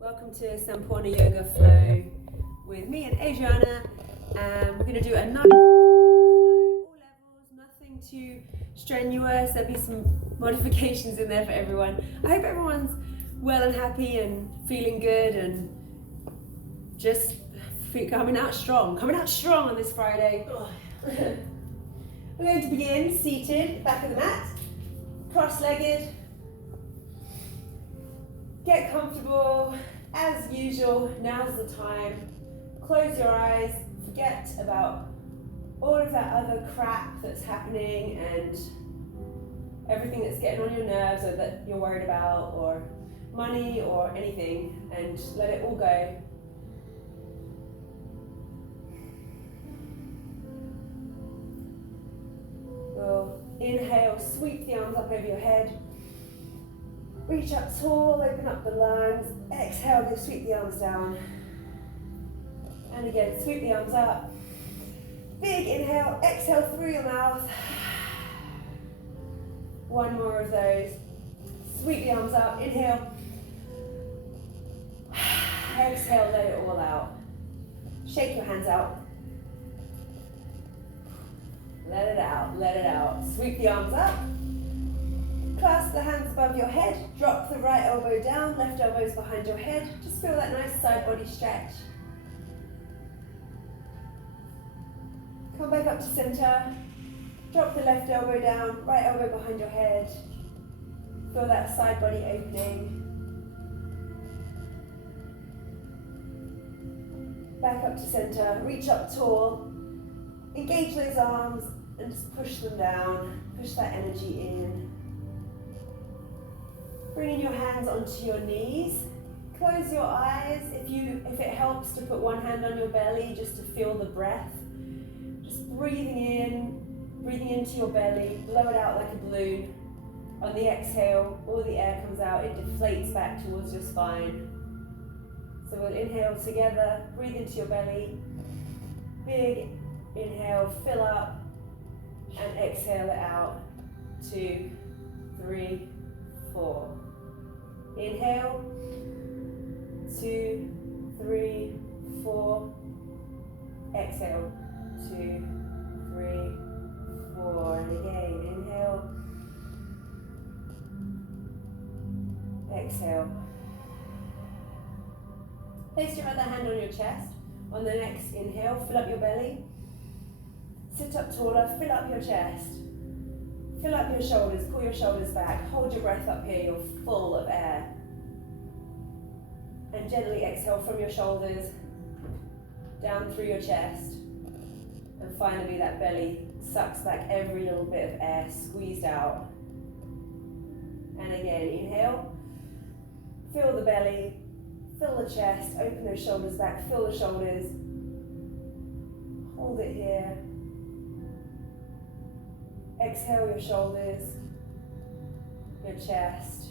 Welcome to Sampurna Yoga Flow with me and Adriana. We're going to do a nice flow, all levels, nothing too strenuous. There'll be some modifications in there for everyone. I hope everyone's well and happy and feeling good and just coming out strong on this Friday. We're going to begin seated, back of the mat, cross-legged. Get comfortable, as usual, now's the time. Close your eyes, forget about all of that other crap that's happening and everything that's getting on your nerves or that you're worried about, or money or anything, and let it all go. We'll inhale, sweep the arms up over your head. Reach up tall, open up the lungs. Exhale, go sweep the arms down. And again, sweep the arms up. Big inhale, exhale through your mouth. One more of those. Sweep the arms up, inhale. Exhale, let it all out. Shake your hands out. Let it out, let it out. Sweep the arms up. Clasp the hands above your head, drop the right elbow down, left elbow is behind your head. Just feel that nice side body stretch. Come back up to center, drop the left elbow down, right elbow behind your head. Feel that side body opening. Back up to center, reach up tall, engage those arms and just push them down, push that energy in. Bringing your hands onto your knees. Close your eyes. If it helps to put one hand on your belly just to feel the breath. Just breathing into your belly, blow it out like a balloon. On the exhale, all the air comes out, it deflates back towards your spine. So we'll inhale together, breathe into your belly. Big inhale, fill up, and exhale it out. 2, 3, 4. Inhale, 2, 3, 4. Exhale, 2, 3, 4. And again, inhale, exhale. Place your other hand on your chest. On the next inhale, fill up your belly. Sit up taller, fill up your chest. Fill up your shoulders, pull your shoulders back, hold your breath up here, you're full of air. And gently exhale from your shoulders, down through your chest. And finally that belly sucks back every little bit of air, squeezed out. And again, inhale, fill the belly, fill the chest, open those shoulders back, fill the shoulders. Hold it here. Exhale your shoulders, your chest,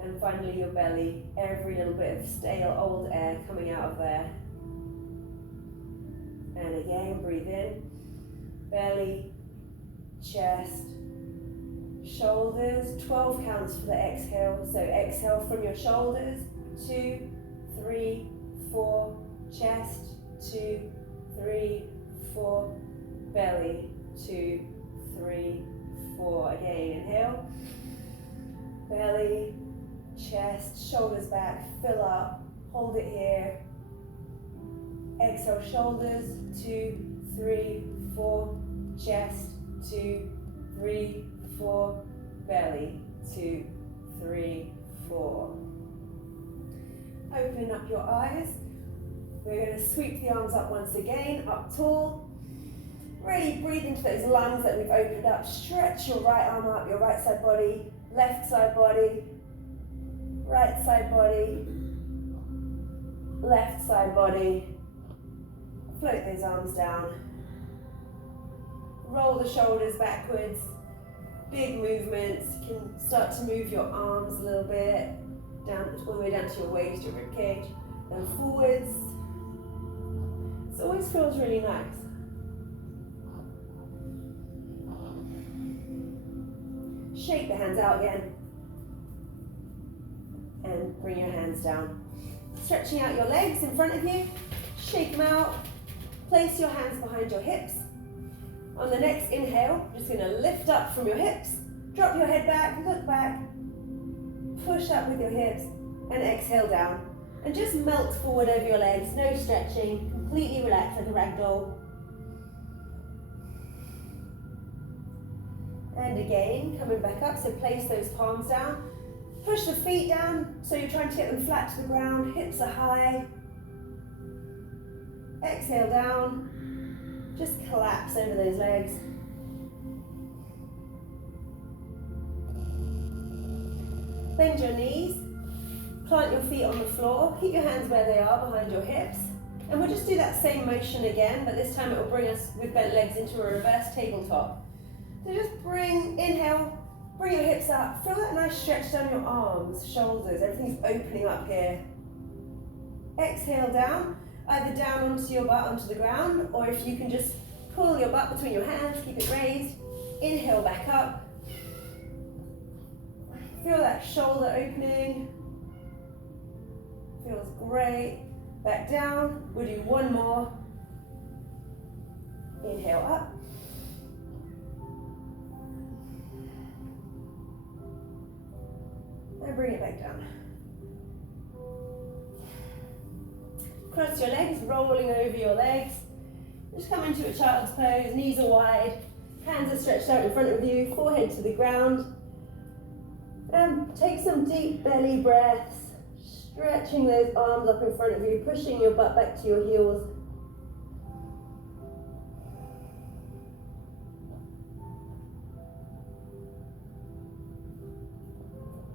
and finally your belly, every little bit of stale old air coming out of there. And again, breathe in, belly, chest, shoulders, 12 counts for the exhale. So exhale from your shoulders, 2, 3, 4, chest, 2, 3, 4, belly. 2, 3, 4. Again, inhale. Belly, chest, shoulders back, fill up, hold it here. Exhale, shoulders, 2, 3, 4, chest, 2, 3, 4, belly, 2, 3, 4. Open up your eyes. We're going to sweep the arms up once again, up tall. Really breathe into those lungs that we've opened up. Stretch your right arm up, your right side body, left side body, right side body, left side body. Float those arms down. Roll the shoulders backwards. Big movements. You can start to move your arms a little bit, down all the way down to your waist, your rib cage, then forwards. It always feels really nice. Shake the hands out again. then bring your hands down. Stretching out your legs in front of you, shake them out, place your hands behind your hips. On the next inhale, just going to lift up from your hips, drop your head back, look back, push up with your hips, and exhale down. And just melt forward over your legs, no stretching, completely relaxed like a ragdoll. And again, coming back up, so place those palms down. Push the feet down, so you're trying to get them flat to the ground, hips are high. Exhale down, just collapse over those legs. Bend your knees, plant your feet on the floor, keep your hands where they are behind your hips. And we'll just do that same motion again, but this time it will bring us with bent legs into a reverse tabletop. So just inhale, bring your hips up, feel that nice stretch down your arms, shoulders, everything's opening up here. Exhale down, either down onto your butt, onto the ground, or if you can just pull your butt between your hands, keep it raised. Inhale back up. Feel that shoulder opening. Feels great. Back down, we'll do one more. Inhale up. And bring it back down. Cross your legs, rolling over your legs. Just come into a child's pose, knees are wide, hands are stretched out in front of you, forehead to the ground. And take some deep belly breaths, stretching those arms up in front of you, pushing your butt back to your heels.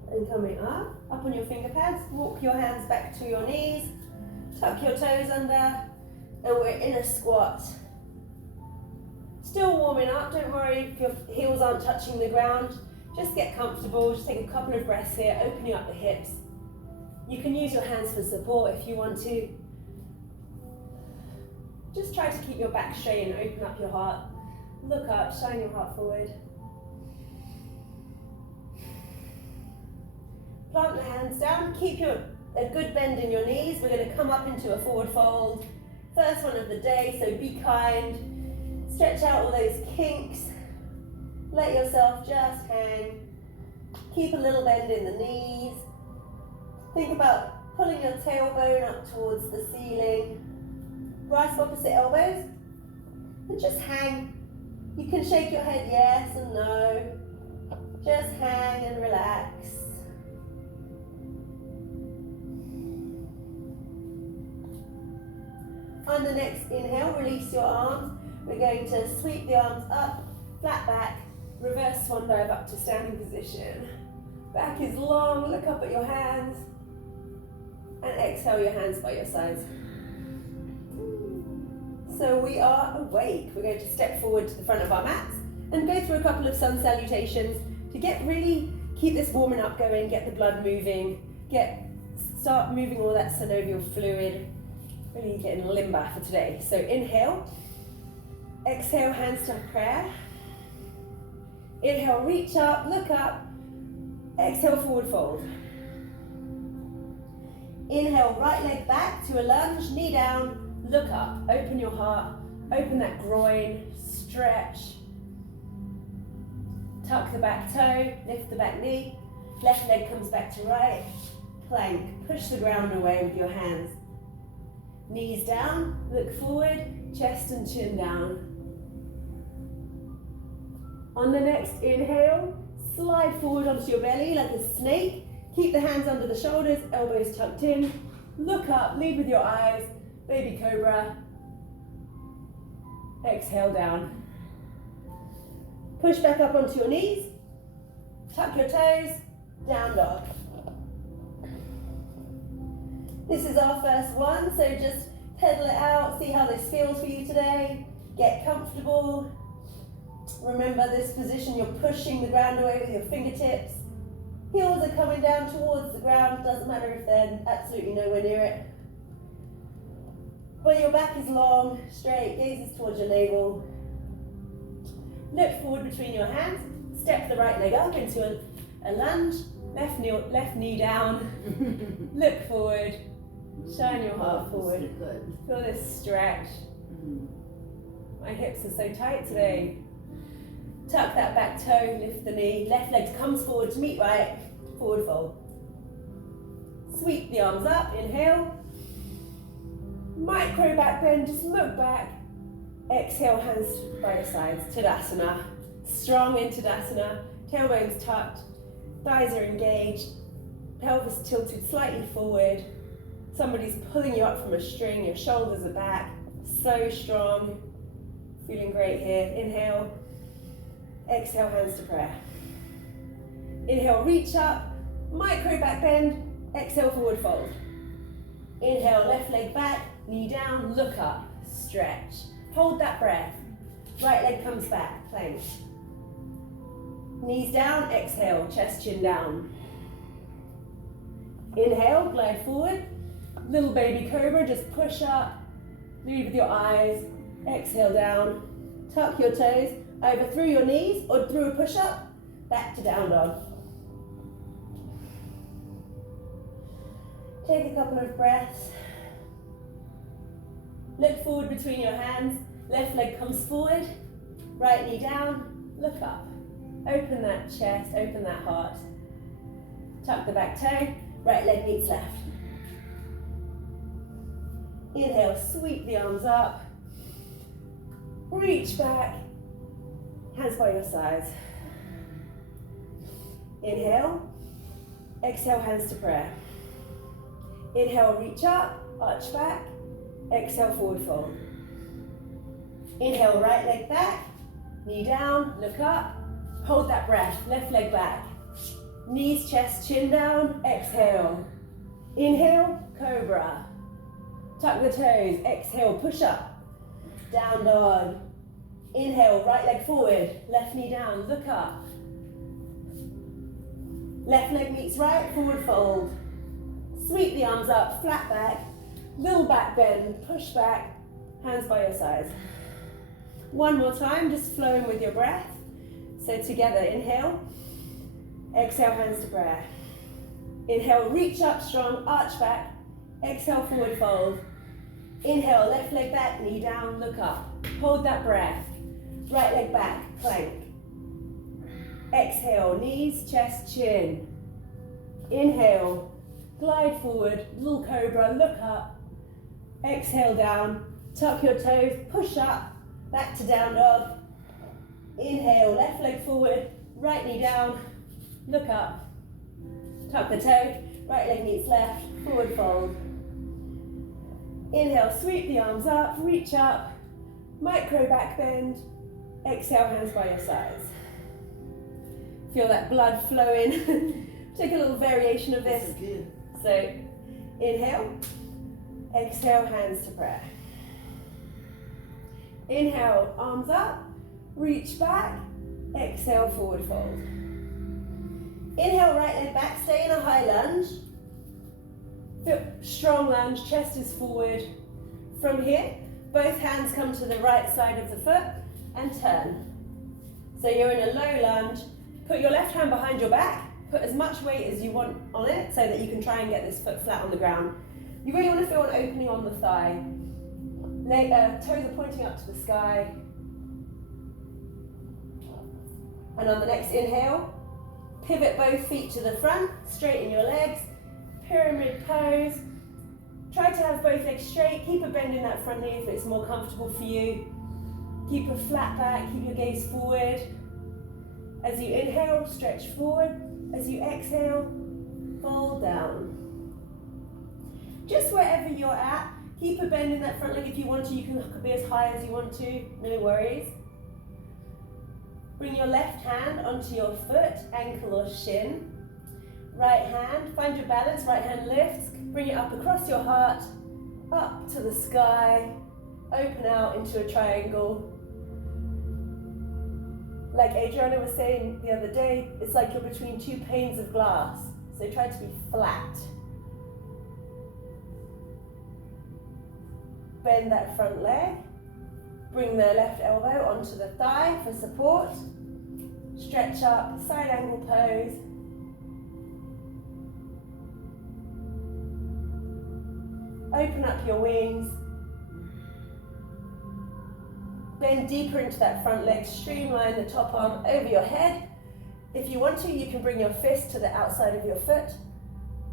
And coming up on your finger pads, walk your hands back to your knees, tuck your toes under, and we're in a squat. Still warming up, don't worry if your heels aren't touching the ground. Just get comfortable, just take a couple of breaths here, opening up the hips. You can use your hands for support if you want to. Just try to keep your back straight and open up your heart. Look up, shine your heart forward. Plant the hands down, keep a good bend in your knees. We're going to come up into a forward fold. First one of the day, so be kind. Stretch out all those kinks. Let yourself just hang. Keep a little bend in the knees. Think about pulling your tailbone up towards the ceiling. Grasp opposite elbows. And just hang. You can shake your head yes and no. Just hang and relax. On the next inhale, release your arms. We're going to sweep the arms up, flat back, reverse swan dive up to standing position. Back is long, look up at your hands, and exhale your hands by your sides. So we are awake. We're going to step forward to the front of our mats and go through a couple of sun salutations to keep this warming up going, get the blood moving, start moving all that synovial fluid, really getting limber for today. So inhale, exhale, hands to prayer. Inhale, reach up, look up. Exhale, forward fold. Inhale, right leg back to a lunge, knee down, look up. Open your heart, open that groin, stretch. Tuck the back toe, lift the back knee. Left leg comes back to right. Plank, push the ground away with your hands. Knees down, look forward, chest and chin down. On the next inhale, slide forward onto your belly like a snake. Keep the hands under the shoulders, elbows tucked in. Look up, lead with your eyes, baby cobra. Exhale down. Push back up onto your knees. Tuck your toes, down dog. This is our first one, so just pedal it out, see how this feels for you today. Get comfortable. Remember this position, you're pushing the ground away with your fingertips. Heels are coming down towards the ground, doesn't matter if they're absolutely nowhere near it. But your back is long, straight, gazes towards your navel. Look forward between your hands, step the right leg up into a lunge, Left knee down. Look forward. Shine your heart forward. Good. Feel this stretch. My hips are so tight today. Tuck that back toe, lift the knee. Left leg comes forward to meet right. Forward fold. Sweep the arms up. Inhale. Micro back bend. Just look back. Exhale, hands by your sides. Tadasana. Strong in Tadasana. Tailbones tucked. Thighs are engaged. Pelvis tilted slightly forward. Somebody's pulling you up from a string. Your shoulders are back. So strong. Feeling great here. Inhale. Exhale, hands to prayer. Inhale, reach up. Micro back bend. Exhale, forward fold. Inhale, left leg back. Knee down. Look up. Stretch. Hold that breath. Right leg comes back. Plank. Knees down. Exhale. Chest, chin down. Inhale, glide forward. Little baby cobra, just push up. Lead with your eyes. Exhale down. Tuck your toes, either through your knees or through a push up. Back to down dog. Take a couple of breaths. Look forward between your hands. Left leg comes forward. Right knee down. Look up. Open that chest, open that heart. Tuck the back toe. Right leg meets left. Inhale, sweep the arms up. Reach back. Hands by your sides. Inhale. Exhale, hands to prayer. Inhale, reach up, arch back. Exhale, forward fold. Inhale, right leg back. Knee down, look up. Hold that breath, left leg back. Knees, chest, chin down. Exhale. Inhale, cobra. Tuck the toes. Exhale, push up. Down dog. Inhale, right leg forward. Left knee down, look up. Left leg meets right, forward fold. Sweep the arms up, flat back. Little back bend, push back. Hands by your sides. One more time, just flowing with your breath. So together, inhale. Exhale, hands to prayer. Inhale, reach up strong, arch back. Exhale, forward fold. Inhale, left leg back, knee down, look up. Hold that breath. Right leg back, plank. Exhale, knees, chest, chin. Inhale, glide forward, little cobra, look up. Exhale down, tuck your toes, push up, back to down dog. Inhale, left leg forward, right knee down, look up. Tuck the toe, right leg meets left, forward fold. Inhale, sweep the arms up, reach up, micro back bend. Exhale, hands by your sides. Feel that blood flowing. Take a little variation of this. So, inhale, exhale, hands to prayer. Inhale, arms up, reach back, exhale, forward fold. Inhale, right leg back, stay in a high lunge. Strong lunge, chest is forward. From here, both hands come to the right side of the foot and turn. So you're in a low lunge. Put your left hand behind your back. Put as much weight as you want on it so that you can try and get this foot flat on the ground. You really want to feel an opening on the thigh. Toes are pointing up to the sky. And on the next inhale, pivot both feet to the front, straighten your legs, pyramid pose. Try to have both legs straight, keep a bend in that front knee if it's more comfortable for you. Keep a flat back, keep your gaze forward. As you inhale, stretch forward. As you exhale, fold down. Just wherever you're at, keep a bend in that front leg if you want to. You can be as high as you want to, no worries. Bring your left hand onto your foot, ankle or shin. Right hand, find your balance, right hand lifts. Bring it up across your heart, up to the sky. Open out into a triangle. Like Adriana was saying the other day, it's like you're between two panes of glass. So try to be flat. Bend that front leg. Bring the left elbow onto the thigh for support. Stretch up, side angle pose. Open up your wings. Bend deeper into that front leg. Streamline the top arm over your head. If you want to, you can bring your fist to the outside of your foot.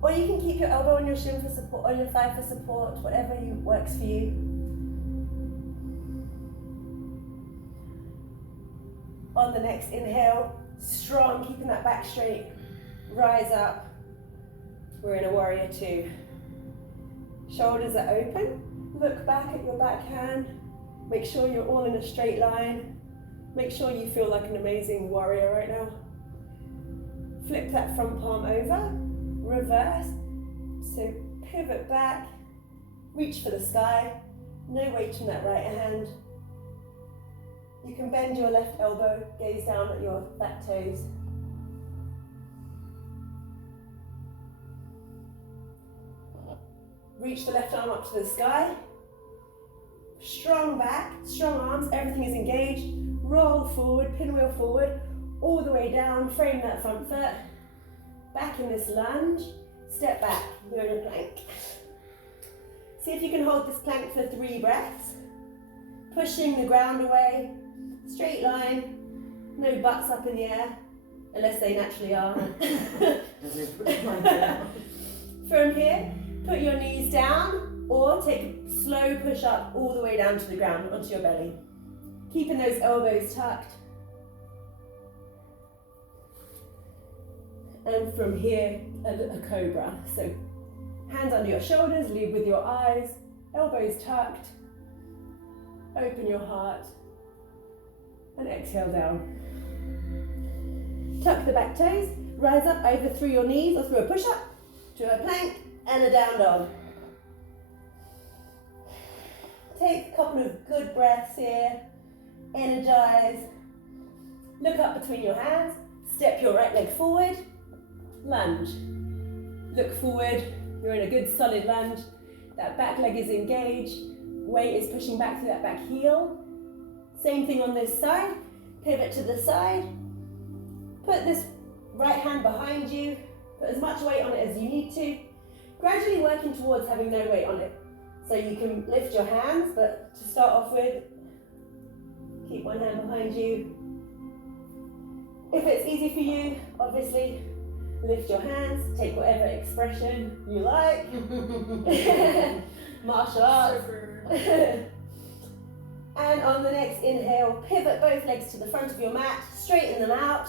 Or you can keep your elbow on your shin for support, on your thigh for support, whatever works for you. On the next inhale, strong, keeping that back straight. Rise up. We're in a warrior two. Shoulders are open. Look back at your backhand. Make sure you're all in a straight line. Make sure you feel like an amazing warrior right now. Flip that front palm over. Reverse. So pivot back. Reach for the sky. No weight in that right hand. You can bend your left elbow, gaze down at your back toes. Reach the left arm up to the sky. Strong back, strong arms, everything is engaged. Roll forward, pinwheel forward, all the way down, frame that front foot. Back in this lunge, step back, you're in a plank. See if you can hold this plank for 3 breaths. Pushing the ground away, straight line, no butts up in the air, unless they naturally are. From here, put your knees down or take a slow push up all the way down to the ground, onto your belly. Keeping those elbows tucked. And from here, a cobra. So hands under your shoulders, lead with your eyes, elbows tucked. Open your heart and exhale down. Tuck the back toes, rise up either through your knees or through a push-up to a plank and a down dog. Take a couple of good breaths here, energize. Look up between your hands, step your right leg forward, lunge. Look forward, you're in a good solid lunge. That back leg is engaged, weight is pushing back through that back heel. Same thing on this side, pivot to the side. Put this right hand behind you, put as much weight on it as you need to. Gradually working towards having no weight on it. So you can lift your hands, but to start off with, keep one hand behind you. If it's easy for you, obviously, lift your hands, take whatever expression you like. Martial arts. And on the next inhale, pivot both legs to the front of your mat, straighten them out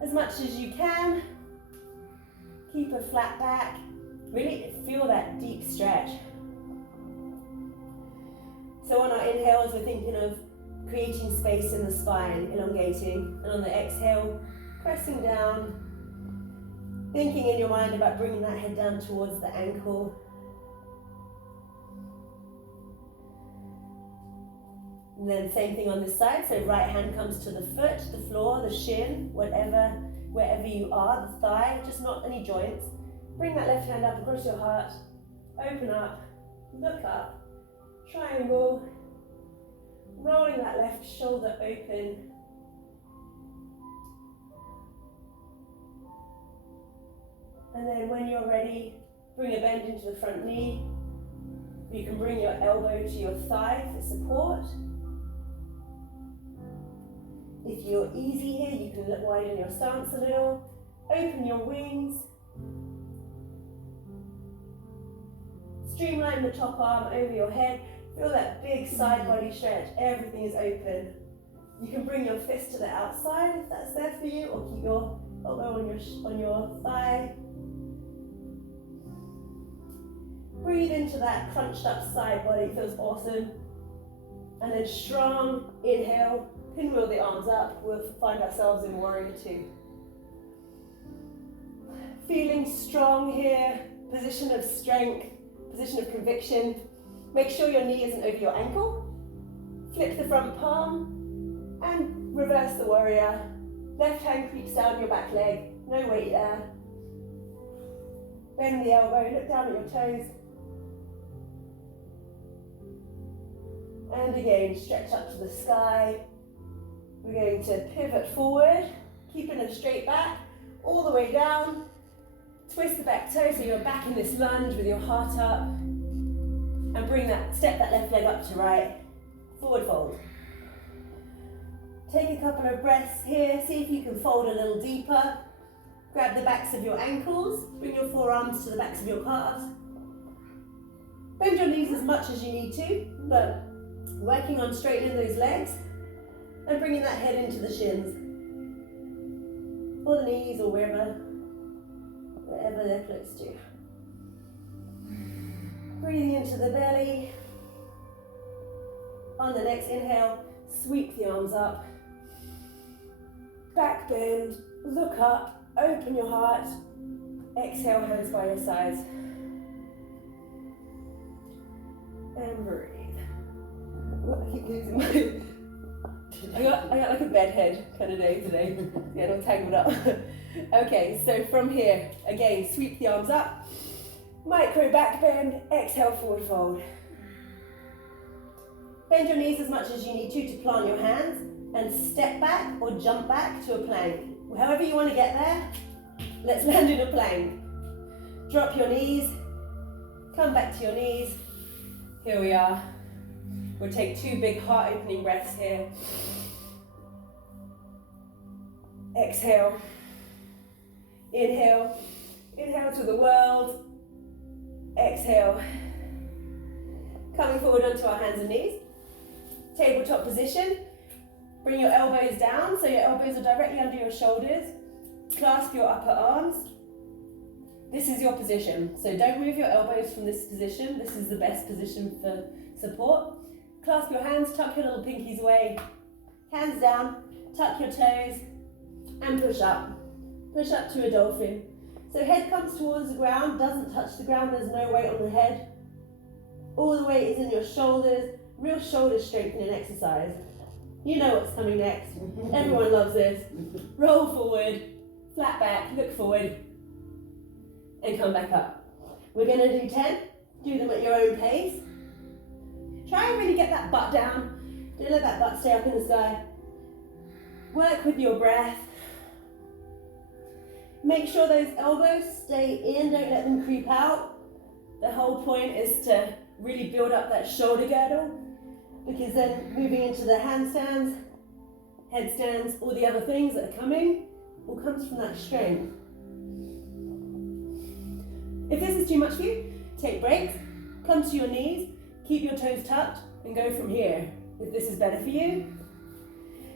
as much as you can. Keep a flat back. Really feel that deep stretch. So on our inhales, we're thinking of creating space in the spine, elongating. And on the exhale, pressing down, thinking in your mind about bringing that head down towards the ankle. And then same thing on this side, so right hand comes to the foot, the floor, the shin, wherever you are, the thigh, just not any joints. Bring that left hand up across your heart, open up, look up, triangle, rolling that left shoulder open. And then when you're ready, bring a bend into the front knee. You can bring your elbow to your thigh for support. If you're easy here, you can widen your stance a little. Open your wings. Streamline the top arm over your head. Feel that big side body stretch. Everything is open. You can bring your fist to the outside if that's there for you, or keep your elbow on your thigh. Breathe into that crunched up side body. It feels awesome. And then strong inhale. Pinwheel the arms up. We'll find ourselves in warrior two. Feeling strong here. Position of strength. Position of conviction. Make sure your knee isn't over your ankle. Flip the front palm and reverse the warrior. Left hand creeps down your back leg. No weight there. Bend the elbow. Look down at your toes. And again, stretch up to the sky. We're going to pivot forward, keeping a straight back, all the way down. Twist the back toe so you're back in this lunge with your heart up. And step that left leg up to right, forward fold. Take a couple of breaths here, see if you can fold a little deeper. Grab the backs of your ankles, bring your forearms to the backs of your calves. Bend your knees as much as you need to, but working on straightening those legs and bringing that head into the shins. Or the knees, or wherever they're close to. Breathing into the belly. On the next inhale, sweep the arms up. Back bend, look up, open your heart. Exhale, hands by your sides. And breathe. Oh, I keep losing my... I got like a bedhead kind of day today. Get all tangled up. Okay, so from here, again, sweep the arms up. Micro back bend, exhale, forward fold. Bend your knees as much as you need to plant your hands and step back or jump back to a plank. However you want to get there, let's land in a plank. Drop your knees, come back to your knees. Here we are. We'll take 2 big heart opening breaths here. Exhale. Inhale. Inhale to the world. Exhale. Coming forward onto our hands and knees. Tabletop position. Bring your elbows down so your elbows are directly under your shoulders. Clasp your upper arms. This is your position. So don't move your elbows from this position. This is the best position for support. Clasp your hands, tuck your little pinkies away. Hands down, tuck your toes, and push up. Push up to a dolphin. So head comes towards the ground, doesn't touch the ground, there's no weight on the head. All the weight is in your shoulders, real shoulder strengthening exercise. You know what's coming next. Everyone loves this. Roll forward, flat back, look forward, and come back up. We're gonna do 10, do them at your own pace. Try and really get that butt down. Don't let that butt stay up in the sky. Work with your breath. Make sure those elbows stay in, don't let them creep out. The whole point is to really build up that shoulder girdle, because then moving into the handstands, headstands, all the other things that are coming, all comes from that strength. If this is too much for you, take breaks, come to your knees, keep your toes tucked, and go from here. If this is better for you,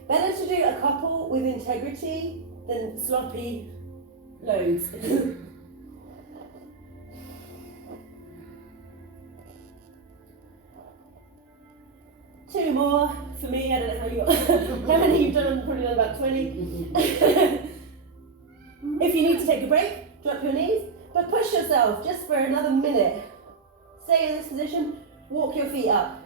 better to do a couple with integrity than sloppy loads. 2 more for me. I don't know how many you've done. Probably done about 20. If you need to take a break, drop your knees, but push yourself just for another minute. Stay in this position. Walk your feet up.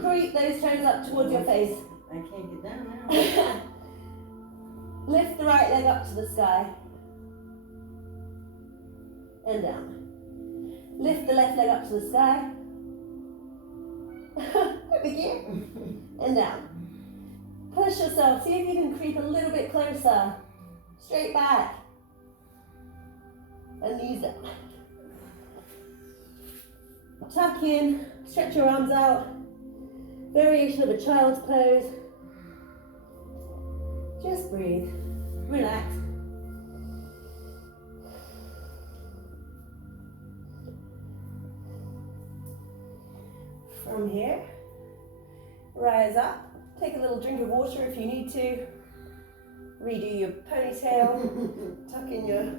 Creep those toes up towards your face. I can't get down now. Lift the right leg up to the sky. And down. Lift the left leg up to the sky. Over here. And down. Push yourself. See if you can creep a little bit closer. Straight back. And knees down. Tuck in. Stretch your arms out. Variation of a child's pose. Just breathe. Relax. From here, rise up. Take a little drink of water if you need to. Redo your ponytail. Tuck in your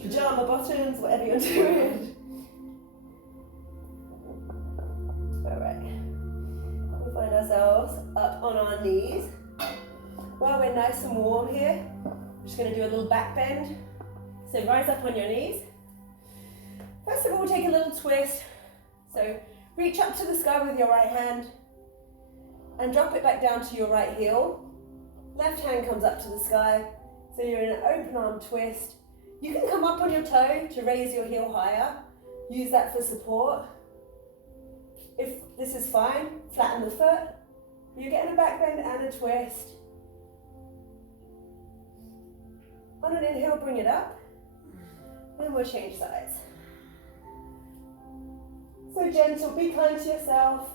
pajama bottoms, whatever you're doing. Alright. We find ourselves up on our knees. While we're nice and warm here, we're just going to do a little back bend. So rise up on your knees. First of all, take a little twist. So reach up to the sky with your right hand and drop it back down to your right heel. Left hand comes up to the sky. So you're in an open arm twist. You can come up on your toe to raise your heel higher. Use that for support. If this is fine, flatten the foot. You're getting a back bend and a twist. On an inhale, bring it up. And we'll change sides. So gentle, be kind to yourself.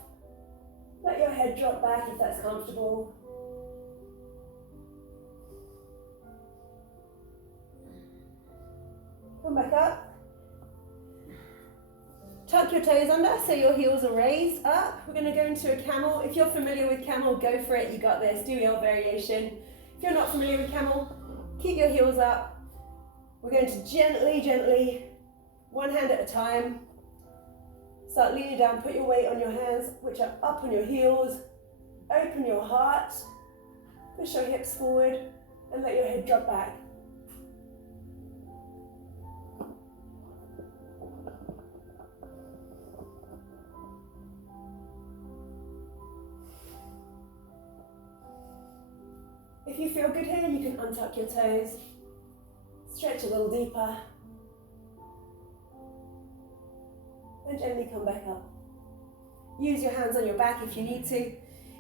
Let your head drop back if that's comfortable. Come back up. Tuck your toes under so your heels are raised up. We're going to go into a camel. If you're familiar with camel, go for it. You got this. Do your variation. If you're not familiar with camel, keep your heels up. We're going to gently, gently, one hand at a time, start leaning down. Put your weight on your hands, which are up on your heels. Open your heart. Push your hips forward and let your head drop back. If you feel good here, you can untuck your toes, stretch a little deeper, and gently come back up. Use your hands on your back if you need to.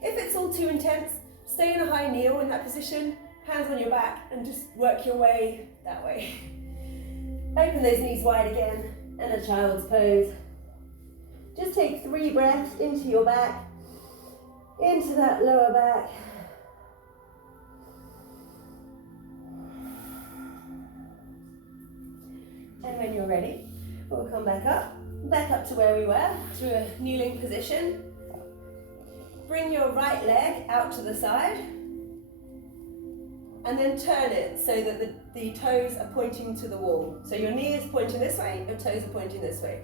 If it's all too intense, stay in a high kneel in that position, hands on your back, and just work your way that way. Open those knees wide again, and a child's pose. Just take 3 breaths into your back, into that lower back. And when you're ready, we'll come back up to where we were, to a kneeling position. Bring your right leg out to the side, and then turn it so that the toes are pointing to the wall. So your knee is pointing this way, your toes are pointing this way.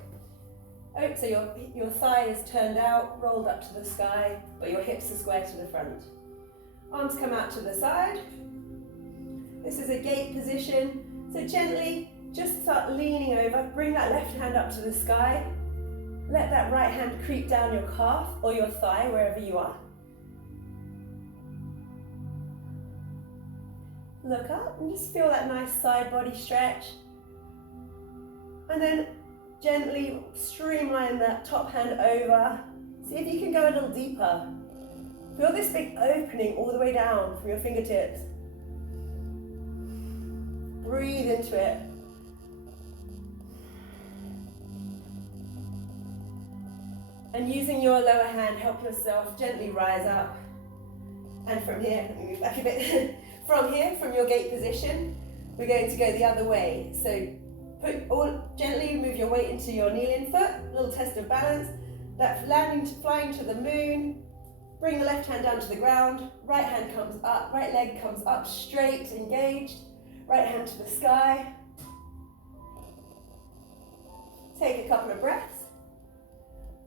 Oh, so your thigh is turned out, rolled up to the sky, but your hips are square to the front. Arms come out to the side. This is a gate position, so gently just start leaning over, bring that left hand up to the sky. Let that right hand creep down your calf or your thigh, wherever you are. Look up and just feel that nice side body stretch. And then gently streamline that top hand over. See if you can go a little deeper. Feel this big opening all the way down from your fingertips. Breathe into it. And using your lower hand, help yourself gently rise up. And from here, let me move back a bit. From here, from your gate position, we're going to go the other way. So gently move your weight into your kneeling foot, a little test of balance. That flying to the moon. Bring the left hand down to the ground. Right hand comes up, right leg comes up straight, engaged. Right hand to the sky. Take a couple of breaths.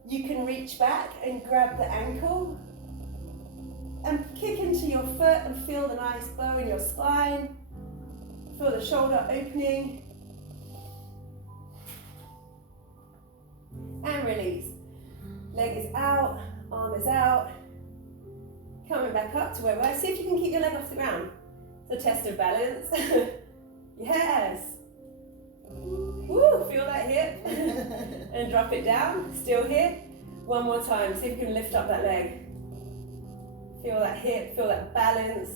You can reach back and grab the ankle and kick into your foot and feel the nice bow in your spine. Feel the shoulder opening. And release. Leg is out, arm is out. Coming back up to where we are. See if you can keep your leg off the ground. It's a test of balance. Yes. Woo, feel that hip. And drop it down. Still here. One more time. See if you can lift up that leg. Feel that hip, feel that balance.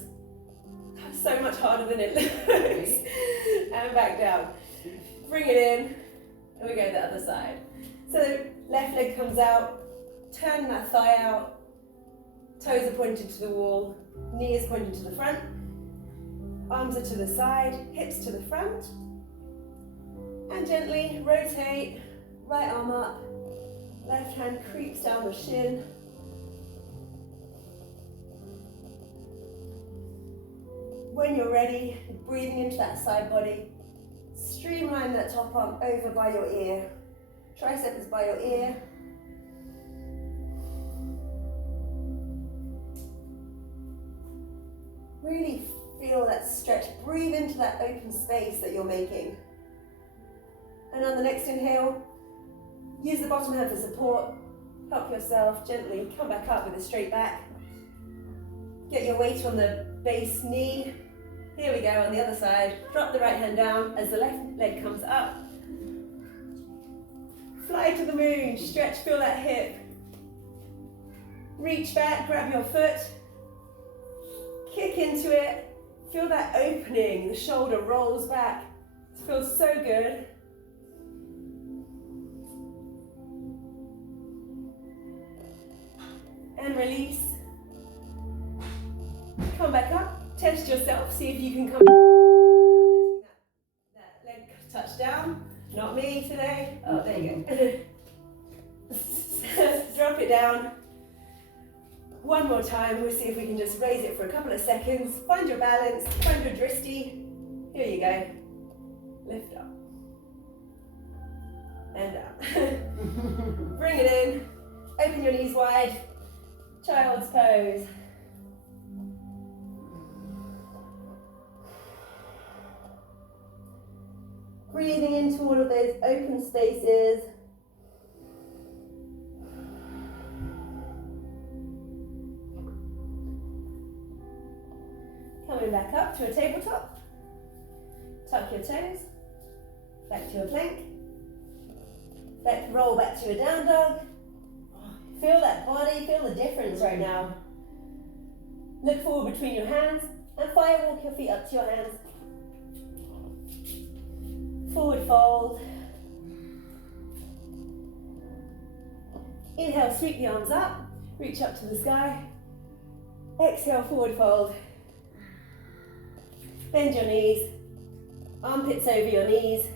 So much harder than it looks. And back down. Bring it in. And we go the other side. So the left leg comes out. Turn that thigh out. Toes are pointed to the wall. Knee is pointed to the front. Arms are to the side. Hips to the front. And gently rotate. Right arm up. Left hand creeps down the shin. When you're ready, breathing into that side body, streamline that top arm over by your ear. Tricep is by your ear. Really feel that stretch. Breathe into that open space that you're making. And on the next inhale, use the bottom hand for support. Help yourself gently come back up with a straight back. Get your weight on the base knee. Here we go on the other side. Drop the right hand down as the left leg comes up. Fly to the moon, stretch, feel that hip. Reach back, grab your foot. Kick into it. Feel that opening, the shoulder rolls back. It feels so good. and release. Come back up, test yourself, see if you can come without letting that leg touch down. Not me today. Oh, there you go. Drop it down. One more time, we'll see if we can just raise it for a couple of seconds. Find your balance, find your drishti. Here you go. Lift up. And down. Bring it in. Open your knees wide. Child's pose. Breathing into all of those open spaces. Coming back up to a tabletop. Tuck your toes. Back to a plank. Roll back to a down dog. Feel that body, feel the difference right now. Look forward between your hands and fire walk your feet up to your hands. Forward fold. Inhale, sweep the arms up, reach up to the sky. Exhale, forward fold. Bend your knees, armpits over your knees.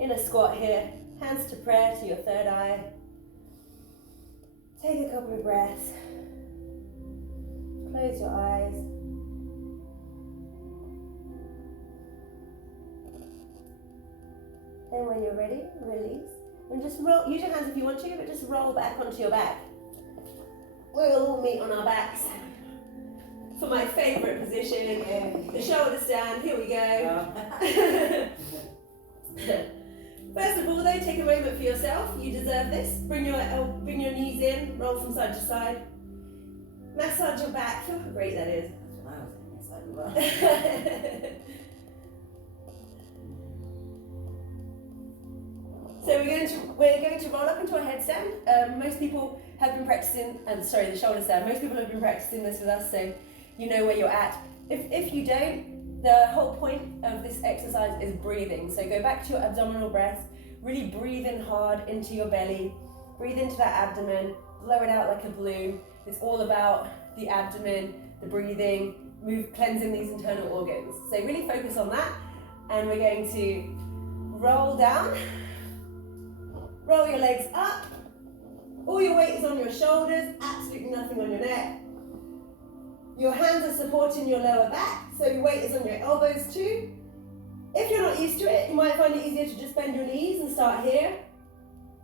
In a squat here, hands to prayer to your third eye. Take a couple of breaths. Close your eyes. And when you're ready, release. And just roll, use your hands if you want to, but just roll back onto your back. We'll all meet on our backs. For my favourite position, the shoulder stand, here we go. First of all though, take a moment for yourself, you deserve this. Bring your knees in, roll from side to side. Massage your back, feel how great that is. That's what I was saying. So we're going to roll up into a headstand. Most people have been practicing, the shoulder stand. Most people have been practicing this with us, so you know where you're at. If you don't, the whole point of this exercise is breathing. So go back to your abdominal breath, really breathe in hard into your belly, breathe into that abdomen, blow it out like a balloon. It's all about the abdomen, the breathing, cleansing these internal organs. So really focus on that, and we're going to roll down. Roll your legs up. All your weight is on your shoulders, absolutely nothing on your neck. Your hands are supporting your lower back, so your weight is on your elbows too. If you're not used to it, you might find it easier to just bend your knees and start here.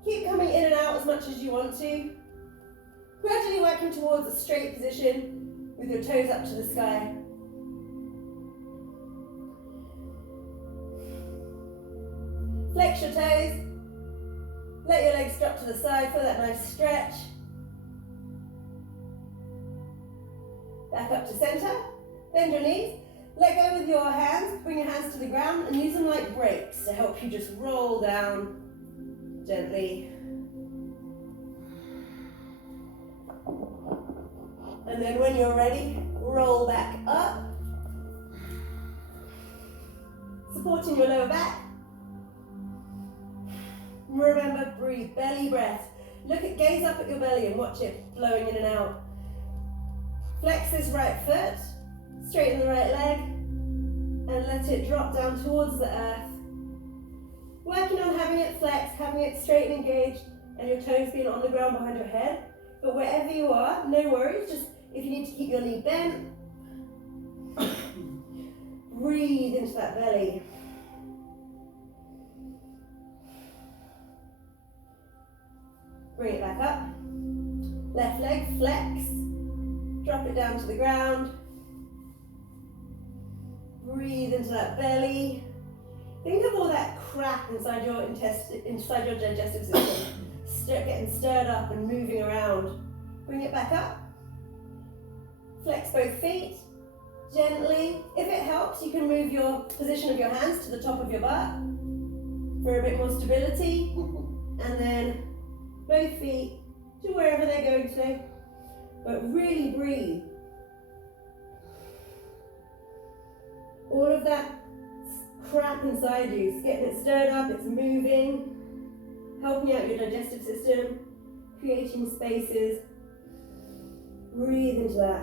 Keep coming in and out as much as you want to. Gradually working towards a straight position with your toes up to the sky. Flex your toes. Let your legs drop to the side, feel that nice stretch. Back up to center, bend your knees. Let go with your hands, bring your hands to the ground and use them like brakes to help you just roll down gently. And then when you're ready, roll back up. Supporting your lower back. Remember, breathe, belly breath. Gaze up at your belly and watch it flowing in and out. Flex this right foot, straighten the right leg, and let it drop down towards the earth. Working on having it flexed, having it straight and engaged, and your toes being on the ground behind your head. But wherever you are, no worries, just if you need to keep your knee bent, breathe into that belly. Bring it back up. Left leg flex. Drop it down to the ground. Breathe into that belly. Think of all that crap inside your digestive system. Getting stirred up and moving around. Bring it back up. Flex both feet. Gently. If it helps, you can move your position of your hands to the top of your butt for a bit more stability. And then both feet to wherever they're going to, but really breathe. All of that crap inside you is getting it stirred up, it's moving, helping out your digestive system, creating spaces. Breathe into that.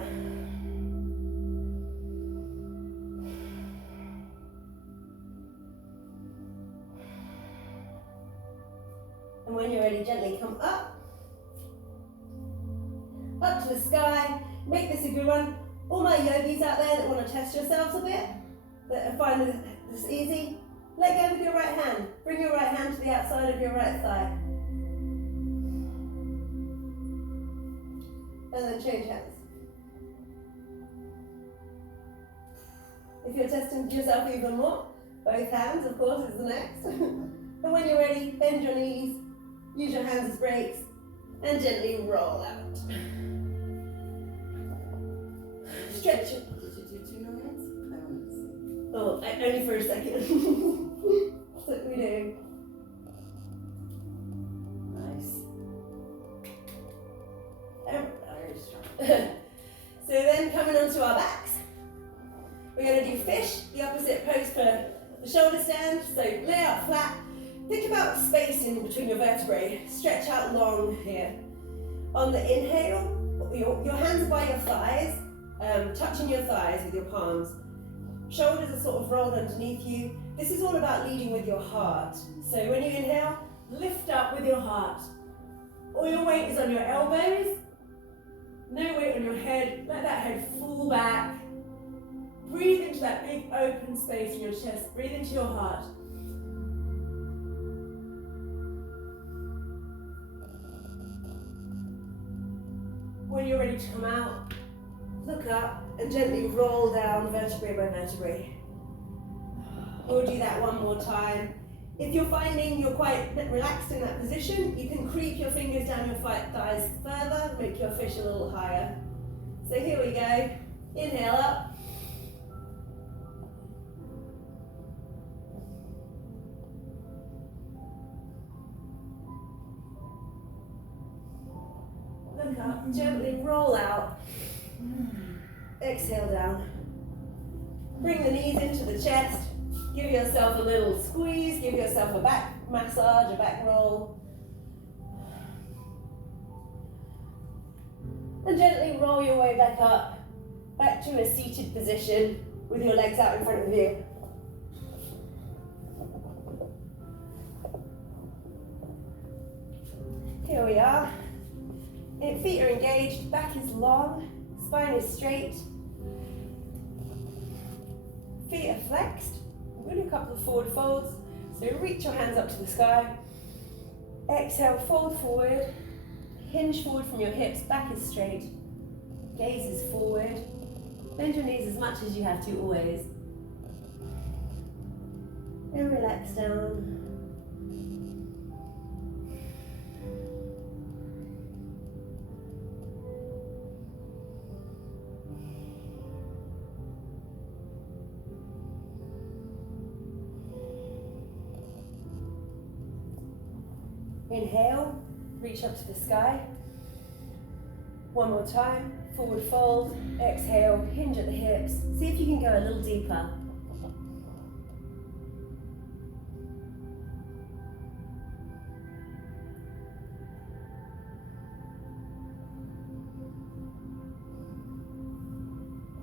And when you're ready, gently come up to the sky. Make this a good one. All my yogis out there that want to test yourselves a bit, that are finding this easy, let go with your right hand. Bring your right hand to the outside of your right thigh. And then change hands. If you're testing yourself even more, both hands, of course, is the next. And when you're ready, bend your knees, use your hands as brakes, and gently roll out. Stretch it. Did you do 2 more hands? I want to see. Oh, only for a second. That's what we do. Nice. Very strong. So then coming onto our backs, we're going to do fish, the opposite pose for the shoulder stand. So lay out flat. Think about space in between your vertebrae. Stretch out long here. On the inhale, your hands are by your thighs, touching your thighs with your palms. Shoulders are sort of rolled underneath you. This is all about leading with your heart. So when you inhale, lift up with your heart. All your weight is on your elbows. No weight on your head. Let that head fall back. Breathe into that big open space in your chest. Breathe into your heart. When you're ready to come out, look up and gently roll down vertebrae by vertebrae. We'll do that one more time. If you're finding you're quite relaxed in that position, you can creep your fingers down your thighs further, make your fish a little higher. So here we go. Inhale up. Look up, gently roll out. Exhale down. Bring the knees into the chest. Give yourself a little squeeze. Give yourself a back massage, a back roll. And gently roll your way back up, back to a seated position with your legs out in front of you. Here we are. Feet are engaged, back is long, spine is straight. Feet are flexed. We're going to do a couple of forward folds. So reach your hands up to the sky. Exhale, fold forward. Hinge forward from your hips, back is straight. Gaze is forward. Bend your knees as much as you have to always. And relax down. Inhale, reach up to the sky. One more time, forward fold, exhale, hinge at the hips. See if you can go a little deeper.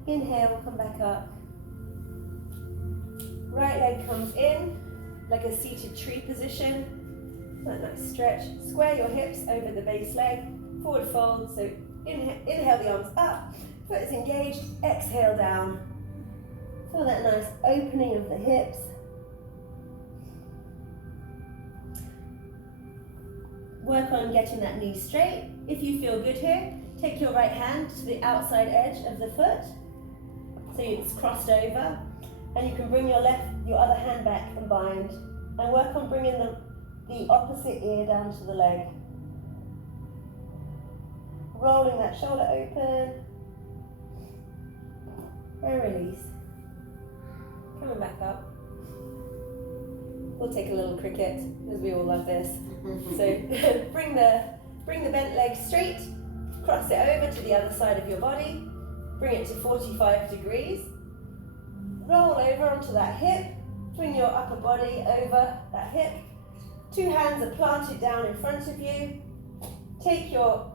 Inhale, come back up. Right leg comes in, like a seated tree position. That nice stretch. Square your hips over the base leg. Forward fold. So inhale the arms up. Foot is engaged. Exhale down. Feel that nice opening of the hips. Work on getting that knee straight. If you feel good here, take your right hand to the outside edge of the foot. So it's crossed over. And you can bring your other hand back and bind. And work on bringing the opposite ear down to the leg. Rolling that shoulder open. And release. Coming back up. We'll take a little cricket, as we all love this. So bring the bent leg straight. Cross it over to the other side of your body. Bring it to 45 degrees. Roll over onto that hip. Bring your upper body over that hip. 2 hands are planted down in front of you. Take your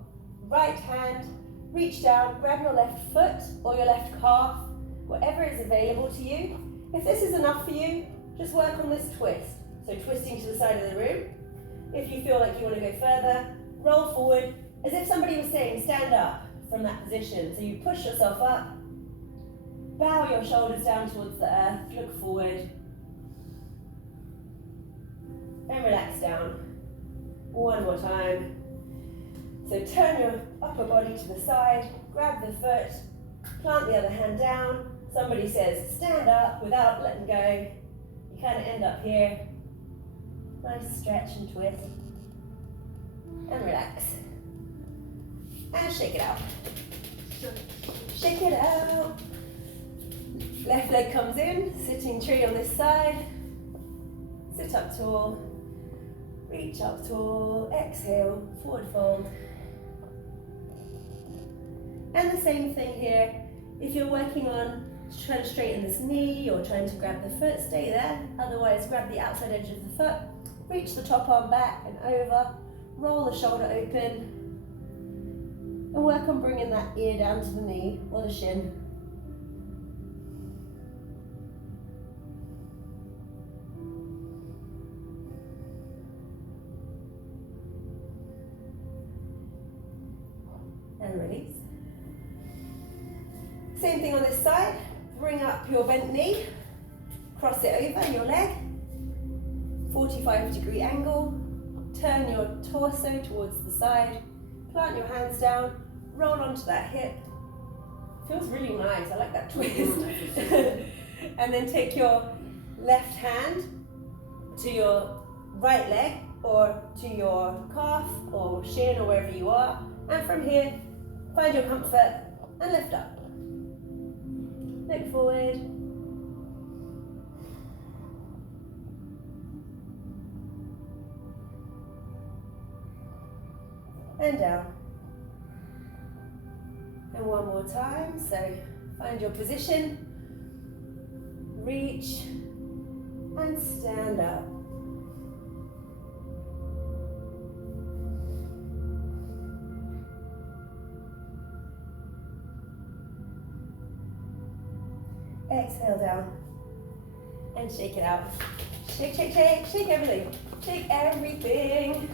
right hand, Reach down, grab your left foot or your left calf, whatever is available to you. If this is enough for you, just work on this twist. So twisting to the side of the room. If you feel like you want to go further, roll forward, as if somebody was saying stand up from that position. So you push yourself up, bow your shoulders down towards the earth, look forward, and relax down. One more time. So turn your upper body to the side, grab the foot, plant the other hand down. Somebody says stand up without letting go. You kind of end up here. Nice stretch and twist. And relax. And shake it out. Shake it out. Left leg comes in, sitting tree on this side. Sit up tall. Reach up tall. Exhale, forward fold. And the same thing here. If you're working on trying to straighten this knee or trying to grab the foot, stay there. Otherwise, grab the outside edge of the foot. Reach the top arm back and over. Roll the shoulder open. And work on bringing that ear down to the knee or the shin. And release. Same thing on this side. Bring up your bent knee. Cross it over your leg. 45-degree angle. Turn your torso towards the side. Plant your hands down. Roll onto that hip. Feels really nice. I like that twist. And then take your left hand to your right leg or to your calf or shin or wherever you are. And from here, find your comfort and lift up. Look forward. And down. And one more time. So find your position. Reach and stand up. Exhale down and shake it out. Shake, shake, shake, shake everything. Shake everything.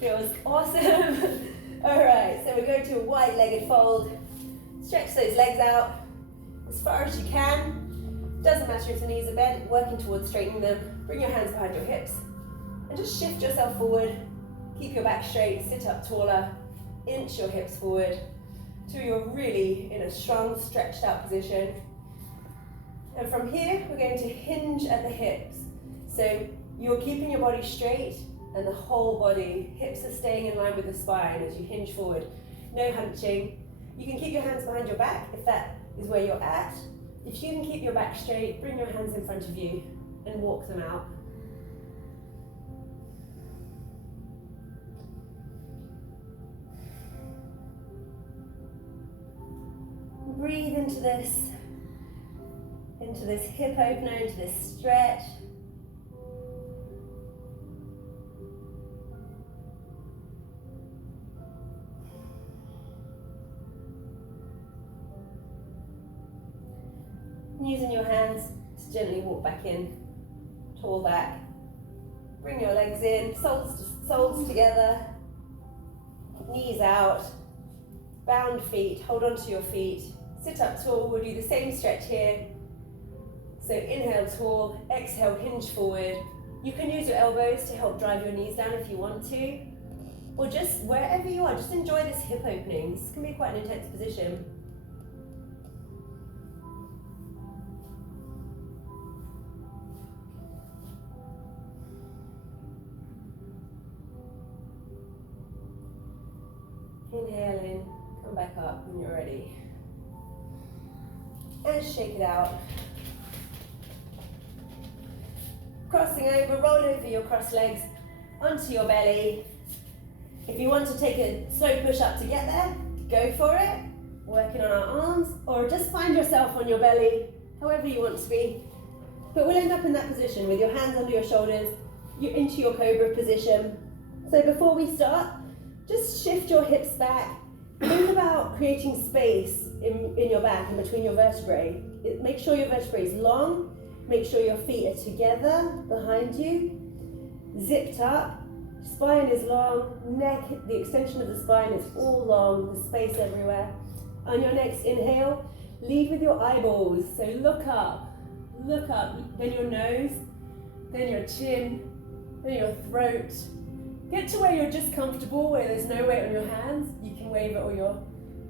Feels awesome. All right, so we're going to a wide-legged fold. Stretch those legs out as far as you can. Doesn't matter if the knees are bent, working towards straightening them. Bring your hands behind your hips and just shift yourself forward. Keep your back straight, sit up taller, inch your hips forward till you're really in a strong, stretched out position. And from here, we're going to hinge at the hips. So you're keeping your body straight and the whole body, hips are staying in line with the spine as you hinge forward. No hunching. You can keep your hands behind your back if that is where you're at. If you can keep your back straight, bring your hands in front of you and walk them out. Breathe into this hip opener, into this stretch. Using your hands to gently walk back in, tall back. Bring your legs in, soles together, knees out, bound feet, hold on to your feet. Sit up tall, we'll do the same stretch here. So inhale tall, exhale hinge forward. You can use your elbows to help drive your knees down if you want to. Or just wherever you are, just enjoy this hip opening. This can be quite an intense position. Inhale in, come back up when you're ready. And shake it out. Crossing over, roll over your crossed legs onto your belly. If you want to take a slow push up to get there, go for it. Working on our arms, or just find yourself on your belly, however you want to be. But we'll end up in that position with your hands under your shoulders, you're into your cobra position. So before we start, just shift your hips back, think about creating space in your back and between your vertebrae. Make sure your vertebrae is long. Make sure your feet are together behind you, zipped up. Spine is long, neck, the extension of the spine is all long, the space everywhere. On your next inhale, lead with your eyeballs. So look up, then your nose, then your chin, then your throat. Get to where you're just comfortable, where there's no weight on your hands. You can wave it or you're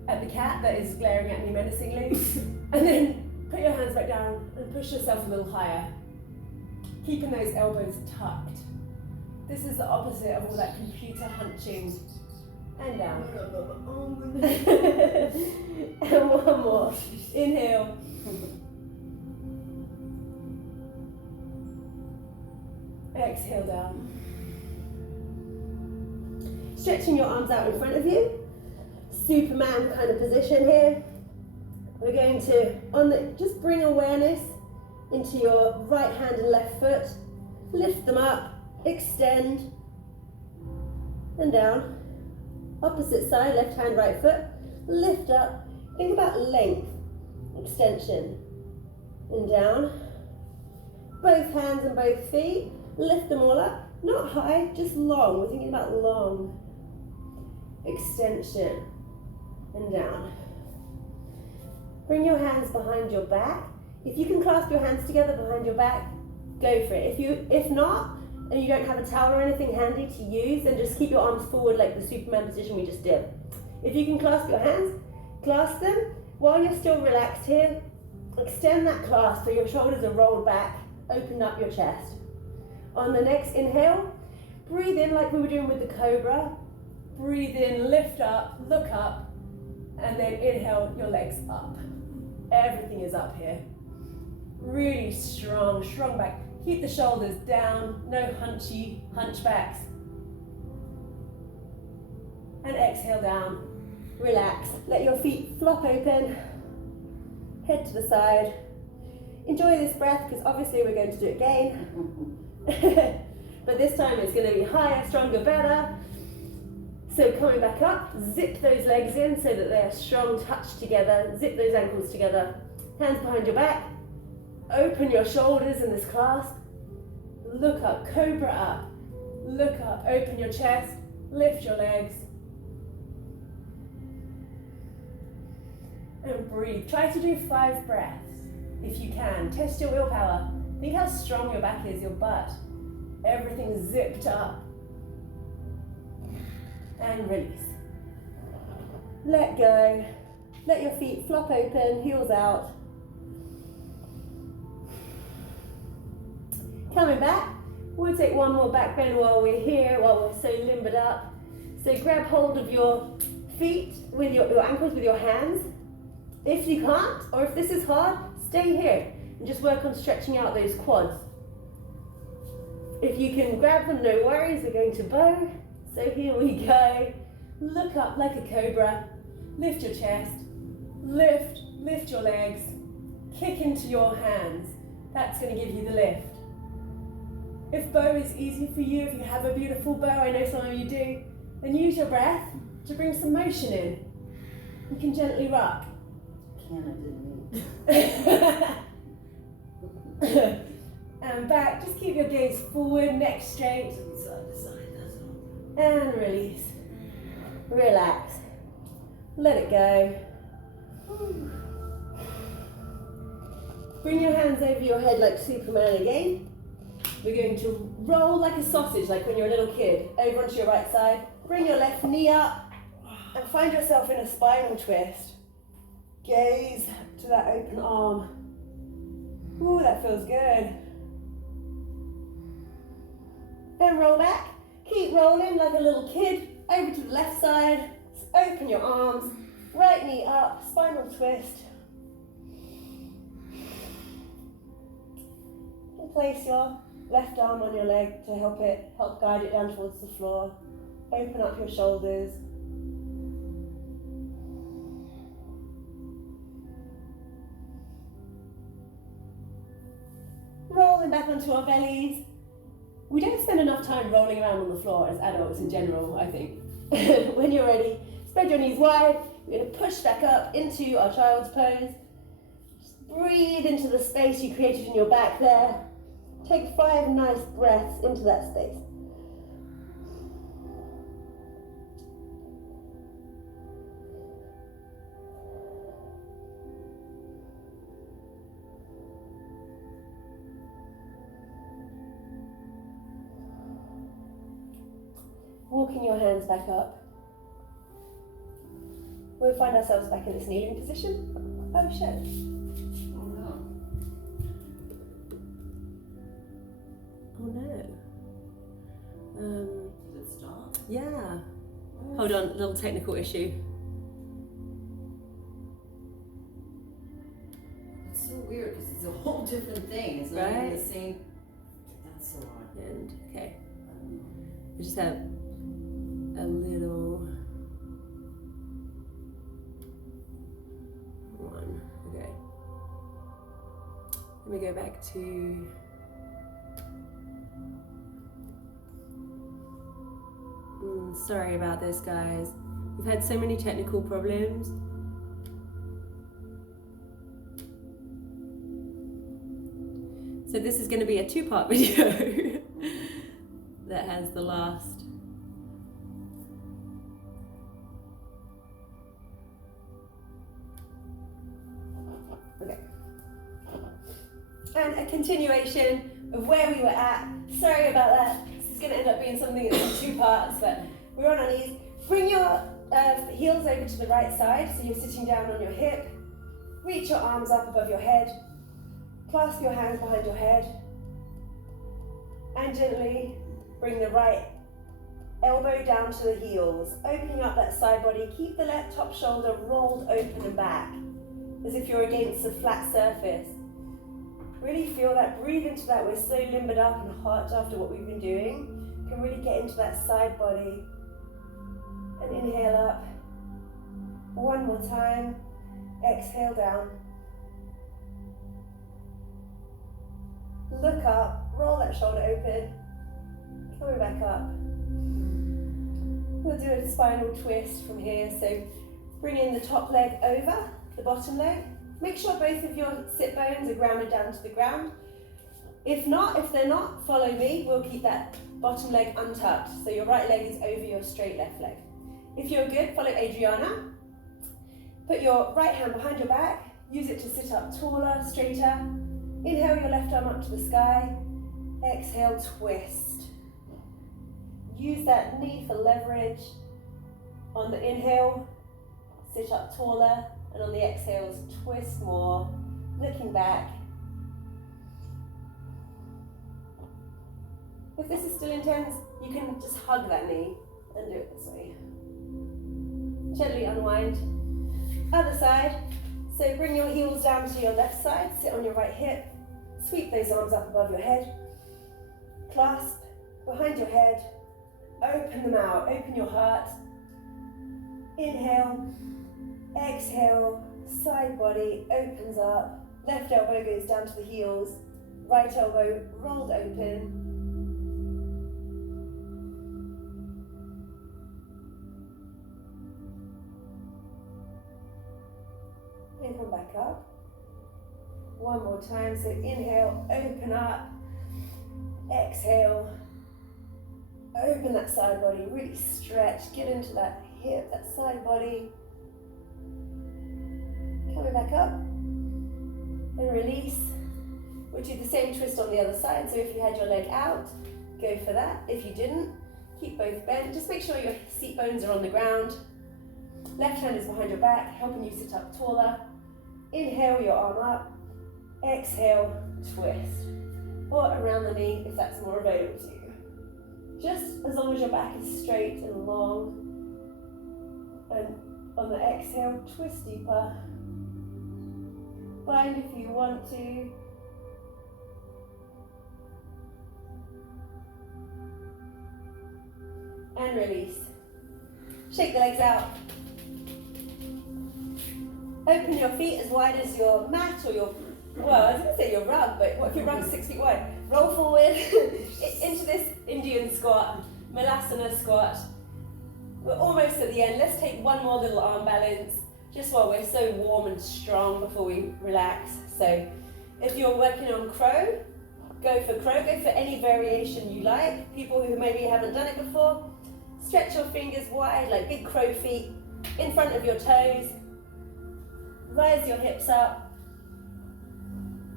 at the cat that is glaring at me menacingly. And then put your hands back down and push yourself a little higher. Keeping those elbows tucked. This is the opposite of all that computer hunching. And down. And one more. Inhale. Exhale down. Stretching your arms out in front of you. Superman kind of position here. We're going to, just bring awareness into your right hand and left foot. Lift them up, extend, and down. Opposite side, left hand, right foot. Lift up. Think about length, extension, and down. Both hands and both feet. Lift them all up. Not high, just long. We're thinking about long. Extension, and down. Bring your hands behind your back. If you can clasp your hands together behind your back, go for it. If not, and you don't have a towel or anything handy to use, then just keep your arms forward like the Superman position we just did. If you can clasp your hands, clasp them. While you're still relaxed here, extend that clasp so your shoulders are rolled back, open up your chest. On the next inhale, breathe in like we were doing with the cobra. Breathe in, lift up, look up, and then inhale your legs up. Everything is up here. Really strong back. Keep the shoulders down, no hunchy hunchbacks. And exhale down. Relax. Let your feet flop open. Head to the side. Enjoy this breath because obviously we're going to do it again. But this time it's going to be higher, stronger, better. So coming back up, zip those legs in so that they're strong, touch together. Zip those ankles together. Hands behind your back. Open your shoulders in this clasp. Look up, cobra up. Look up, open your chest. Lift your legs. And breathe. Try to do 5 breaths if you can. Test your willpower. Think how strong your back is, your butt. Everything's zipped up. And release. Let go. Let your feet flop open, heels out. Coming back, we'll take one more back bend while we're here, while we're so limbered up. So grab hold of your feet with your ankles with your hands. If you can't, or if this is hard, stay here and just work on stretching out those quads. If you can grab them, no worries, we're going to bow. So here we go. Look up like a cobra. Lift your chest. Lift your legs. Kick into your hands. That's going to give you the lift. If bow is easy for you, if you have a beautiful bow, I know some of you do, then use your breath to bring some motion in. You can gently rock. And back, just keep your gaze forward, neck straight. Side to side, that's all. And release. Relax. Let it go. Bring your hands over your head like Superman again. We're going to roll like a sausage, like when you're a little kid, over onto your right side. Bring your left knee up and find yourself in a spinal twist. Gaze to that open arm. Ooh, that feels good. Then roll back. Keep rolling like a little kid. Over to the left side. Open your arms. Right knee up. Spinal twist. And place your left arm on your leg to help guide it down towards the floor. Open up your shoulders. Rolling back onto our bellies. We don't spend enough time rolling around on the floor as adults in general, I think. When you're ready, Spread your knees wide. We're going to push back up into our child's pose. Just breathe into the space you created in your back there. Take 5 nice breaths into that space. Walking your hands back up. We'll find ourselves back in this kneeling position. Oh shit. Oh no. Oh no. Did it stop? Yeah. Hold on, little technical issue. It's so weird because it's a whole different thing. It's not even the same. That's so odd. And okay. I don't know. We just have a little one. Okay. Let me go back to sorry about this, guys. We've had so many technical problems. So this is going to be a 2-part video that has the last. Okay. And a continuation of where we were at. Sorry about that. This is going to end up being something that's in 2 parts, but we're on our knees. Bring your heels over to the right side, so you're sitting down on your hip. Reach your arms up above your head. Clasp your hands behind your head. And gently bring the right elbow down to the heels, opening up that side body. Keep the left top shoulder rolled open and back, as if you're against a flat surface. Really feel that, breathe into that. We're so limbered up and hot after what we've been doing. You can really get into that side body. And inhale up. One more time. Exhale down. Look up, roll that shoulder open. Coming back up. We'll do a spinal twist from here. So bring in the top leg over the bottom leg. Make sure both of your sit bones are grounded down to the ground. If they're not, follow me. We'll keep that bottom leg untucked. So your right leg is over your straight left leg. If you're good, follow Adriana. Put your right hand behind your back. Use it to sit up taller, straighter. Inhale your left arm up to the sky. Exhale, twist. Use that knee for leverage. On the inhale, sit up taller. And on the exhales, twist more, looking back. If this is still intense, you can just hug that knee and do it this way. Gently unwind. Other side. So bring your heels down to your left side, sit on your right hip. Sweep those arms up above your head. Clasp behind your head. Open them out, open your heart. Inhale. Exhale, side body opens up, left elbow goes down to the heels, right elbow rolled open. And come back up. One more time, so inhale, open up, exhale, open that side body, really stretch, get into that hip, that side body. Coming back up and release. We'll do the same twist on the other side. So if you had your leg out, go for that. If you didn't, keep both bent. Just make sure your seat bones are on the ground. Left hand is behind your back, helping you sit up taller. Inhale your arm up. Exhale, twist. Or around the knee if that's more available to you. Just as long as your back is straight and long. And on the exhale, twist deeper. Bind if you want to. And release. Shake the legs out. Open your feet as wide as your mat or your, well, I was going to say your rug, but what if your rug's 6 feet wide? Roll forward into this Indian squat, Malasana squat. We're almost at the end. Let's take one more little arm balance, just while we're so warm and strong before we relax. So if you're working on crow, go for crow. Go for any variation you like. People who maybe haven't done it before, stretch your fingers wide like big crow feet in front of your toes. Rise your hips up.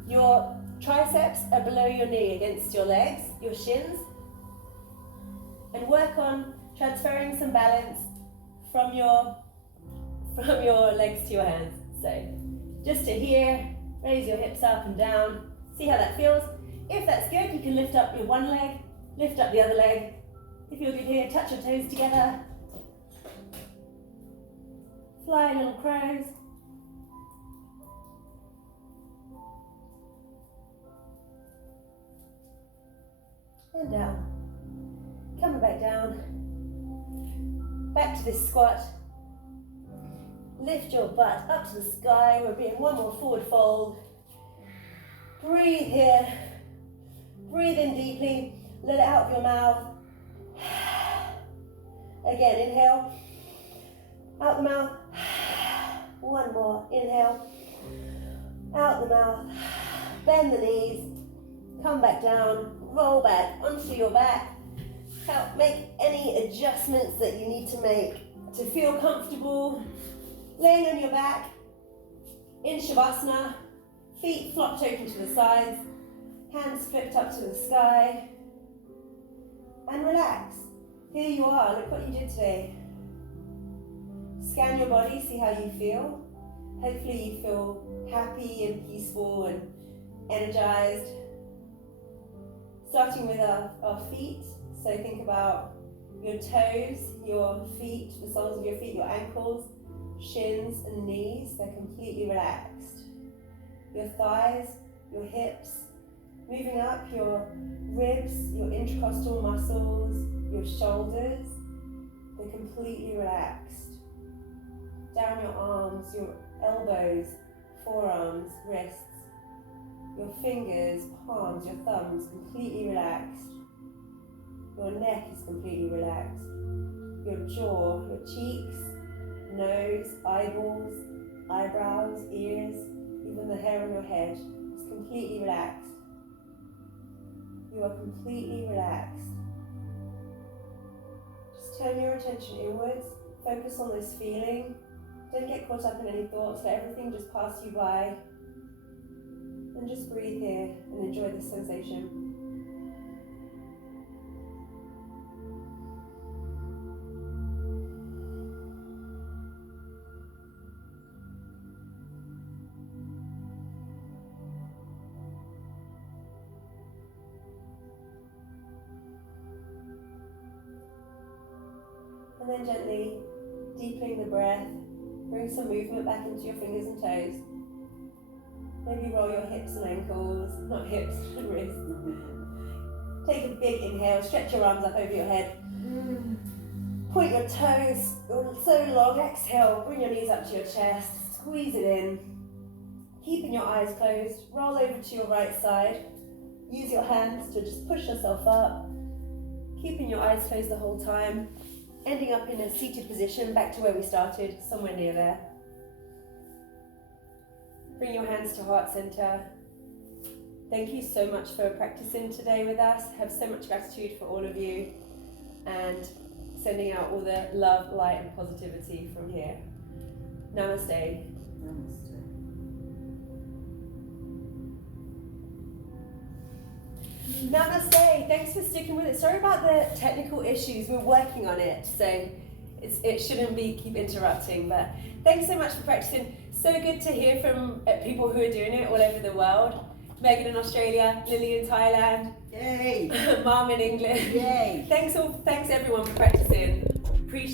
Your triceps are below your knee against your legs, your shins. And work on transferring some balance from your legs to your hands. So just to here, raise your hips up and down. See how that feels. If that's good, you can lift up your one leg, lift up the other leg. If you're good here, touch your toes together. Fly little crows. And down. Coming back down. Back to this squat. Lift your butt up to the sky. We're doing one more forward fold. Breathe here. Breathe in deeply. Let it out of your mouth. Again, inhale. Out the mouth. One more. Inhale. Out the mouth. Bend the knees. Come back down. Roll back onto your back. Help make any adjustments that you need to make to feel comfortable. Laying on your back in Shavasana, feet flopped open to the sides, hands flipped up to the sky, and relax. Here you are, look what you did today. Scan your body, see how you feel. Hopefully you feel happy and peaceful and energized. Starting with our feet, so think about your toes, your feet, the soles of your feet, your ankles, shins and knees, they're completely relaxed. Your thighs, your hips, moving up your ribs, your intercostal muscles, your shoulders, they're completely relaxed. Down your arms, your elbows, forearms, wrists, your fingers, palms, your thumbs, completely relaxed. Your neck is completely relaxed. Your jaw, your cheeks, nose, eyeballs, eyebrows, ears, even the hair on your head is completely relaxed. You are completely relaxed. Just turn your attention inwards, focus on this feeling. Don't get caught up in any thoughts, let everything just pass you by. And just breathe here and enjoy this sensation. And then gently deepening the breath, bring some movement back into your fingers and toes. Maybe roll your hips and ankles, not hips and wrists. Take a big inhale, stretch your arms up over your head. Point your toes, so long, exhale, bring your knees up to your chest, squeeze it in. Keeping your eyes closed, roll over to your right side. Use your hands to just push yourself up. Keeping your eyes closed the whole time. Ending up in a seated position, back to where we started, somewhere near there. Bring your hands to heart center. Thank you so much for practicing today with us. Have so much gratitude for all of you and sending out all the love, light and positivity from here. Namaste. Namaste. Namaste. Thanks for sticking with it. Sorry about the technical issues. We're working on it, so it shouldn't keep interrupting. But thanks so much for practicing. So good to hear from people who are doing it all over the world. Megan in Australia, Lily in Thailand, Yay! Mom in England. Yay! Thanks everyone for practicing.